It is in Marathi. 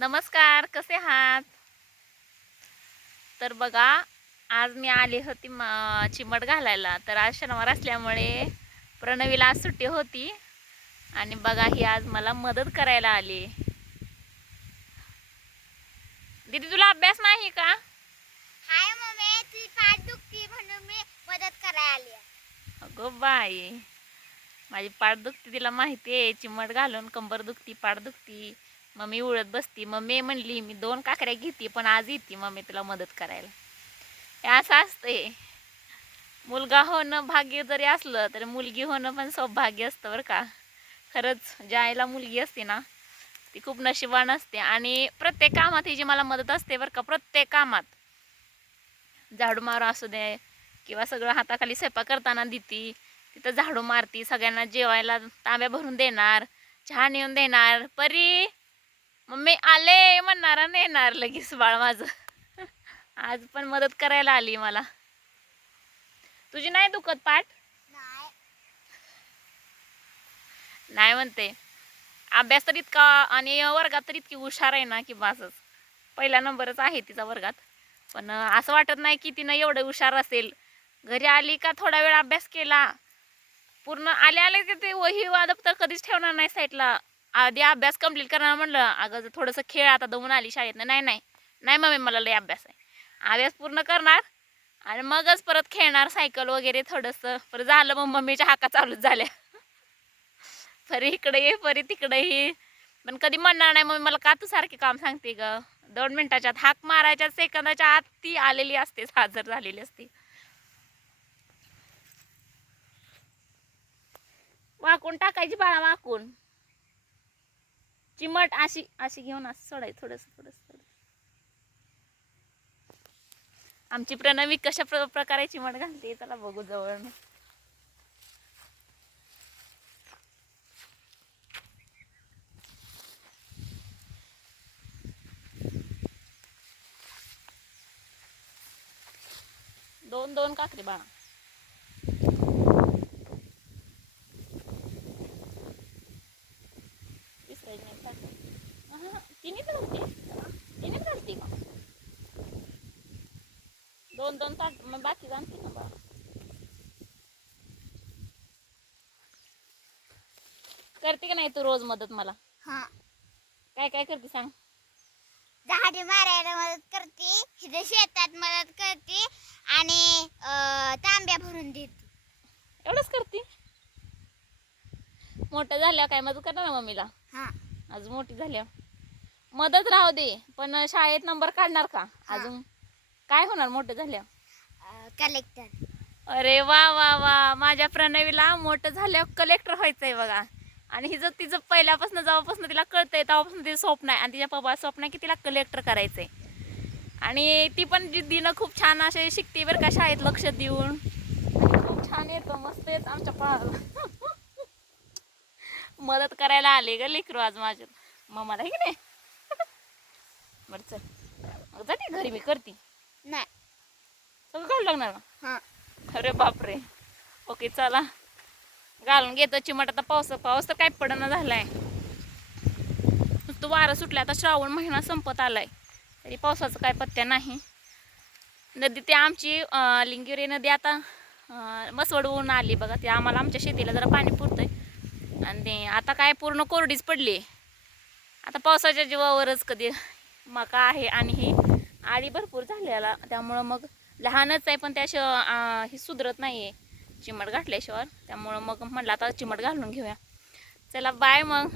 नमस्कार, कसे आहात? तर बघा, आज मी आली होती चिमट घालायला. तर आज शनिवार असल्यामुळे प्रणवीला आज सुट्टी होती आणि बघा ही आज मला मदत करायला आली. दीदी तुला अभ्यास नाही का? हाय मम्मी, ती पाठ दुखती म्हणून मी मदत करायला आली. अगो बाई, माझी पाठ दुखती तिला माहिती आहे. चिमट घालून कंबर दुखती, पाठ दुखती. मम्मी उळत बसती. मम्मी म्हणली मी 2 काकड्या घेते, पण आज येते मम्मी तुला मदत करायला. हे असं असते. मुलगा होणं भाग्य जरी असलं तरी मुलगी होणं पण सौभाग्य असतं बरं का. खरंच ज्या आईला मुलगी असते ना ती खूप नशिबान असते. आणि प्रत्येक कामात ही जी मला मदत असते बरं का. प्रत्येक कामात झाडू मारा असू दे किंवा सगळं हाताखाली स्वयंपाक करताना देती. तिथं झाडू मारती, सगळ्यांना जेवायला तांब्या भरून देणार, चहा नेऊन देणार. परी मम्मी आले म्हणणार नेणार लगेच बाळ माझं. आज पण मदत करायला आली मला. तुझी नाही दुखत पाठ? नाही म्हणते. अभ्यास तर इतका आणि वर्गात तर इतकी हुशार आहे ना की बसच. पहिला नंबरच आहे तिचा वर्गात. पण असं वाटत नाही की तिनं एवढं हुशार असेल. घरी आली का थोडा वेळ अभ्यास केला, पूर्ण आले की ते वही वादप तर कधीच ठेवणार नाही साईडला. आधी अभ्यास कंप्लीट करणार म्हणलं, अगं थोडंसं खेळ, आता दमून आली शाळेतनं. नाही नाही नाही मम्मी मला लय अभ्यास आहे. अभ्यास पूर्ण करणार आणि मगच परत खेळणार सायकल वगैरे थोडंसं. परत झालं मग मम्मीच्या हाका चालूच झाल्या. परी इकडे ये, परी तिकडे ये. पण कधी म्हणणार नाही मम्मी मला का तू सारखे काम सांगते ग. 2 मिनिटाच्या हाक मारायच्या सेकंदाच्या आत ती आलेली असते, हजर झालेली असते. वाकून टाकायची बाळा, वाकून. चिमट अशी अशी घेऊन असं सोडायचं थोडंसं थोडंसं. आमची प्रणवी कशा प्रकारे चिमट घालते त्याला बघू जवळ. दोन दोन काकडी बाळा. तिने घालते का? 2-2 ताट मग बाकी जाणते ना बाळा. करते का नाही तू रोज मदत मला? हा, काय काय करते सांग? झाडे मारायला मदत करते, हिथे शेतात मदत करते आणि तांब्या भरून देते. एवढंच करते? मोठं झाल्या काय मदत करणार ना मम्मीला? हा, आज मोठी झाल्या मदत राहू दे, पण शाळेत नंबर काढणार का अजून? काय होणार मोठं झाल्या? कलेक्टर. अरे वा वा वा, माझ्या प्रणवीला मोठं झाल्यावर कलेक्टर व्हायचंय बघा. आणि हिचं तिचं पहिल्यापासून जेव्हापासून तिला कळतंय तेव्हापासून तिचं स्वप्न आहे. आणि तिच्या पप्पा स्वप्न आहे की तिला कलेक्टर करायचंय. आणि ती पण जिद्दीनं खूप छान असे शिकते बरं का, शाळेत लक्ष देऊन. खूप छान येतं, मस्त येत आमच्या पळाला. मदत करायला आले ग लेकरू आज माझ्या मम्माला, की नाही? बरं चल मग जाते घरी, मी करते. नाही, सगळं घालू लागणार ना? हा. अरे बापरे. ओके चला घालून घेतो चिमट. आता पाऊस तर काय पडणं झालाय. नुसतं वारं सुटलं. आता श्रावण महिना संपत आलाय तरी पावसाचं काय पत्त्या नाही. नदी ते आमची लिंगिरी नदी आता मसवडवून आली बघा. ते आम्हाला आमच्या शेतीला जरा पाणी पुरतंय आणि आता काय पूर्ण कोरडीच पडली. आता पावसाच्या जीवावरच कधी मका आहे. आणि ही आळी भरपूर झालेला, त्यामुळं मग लहानच आहे पण त्याशिवाय ही सुधरत नाही आहे चिमट घातल्याशिवाय. त्यामुळं मग म्हटलं आता चिमट घालून घेऊया. चला बाय मग.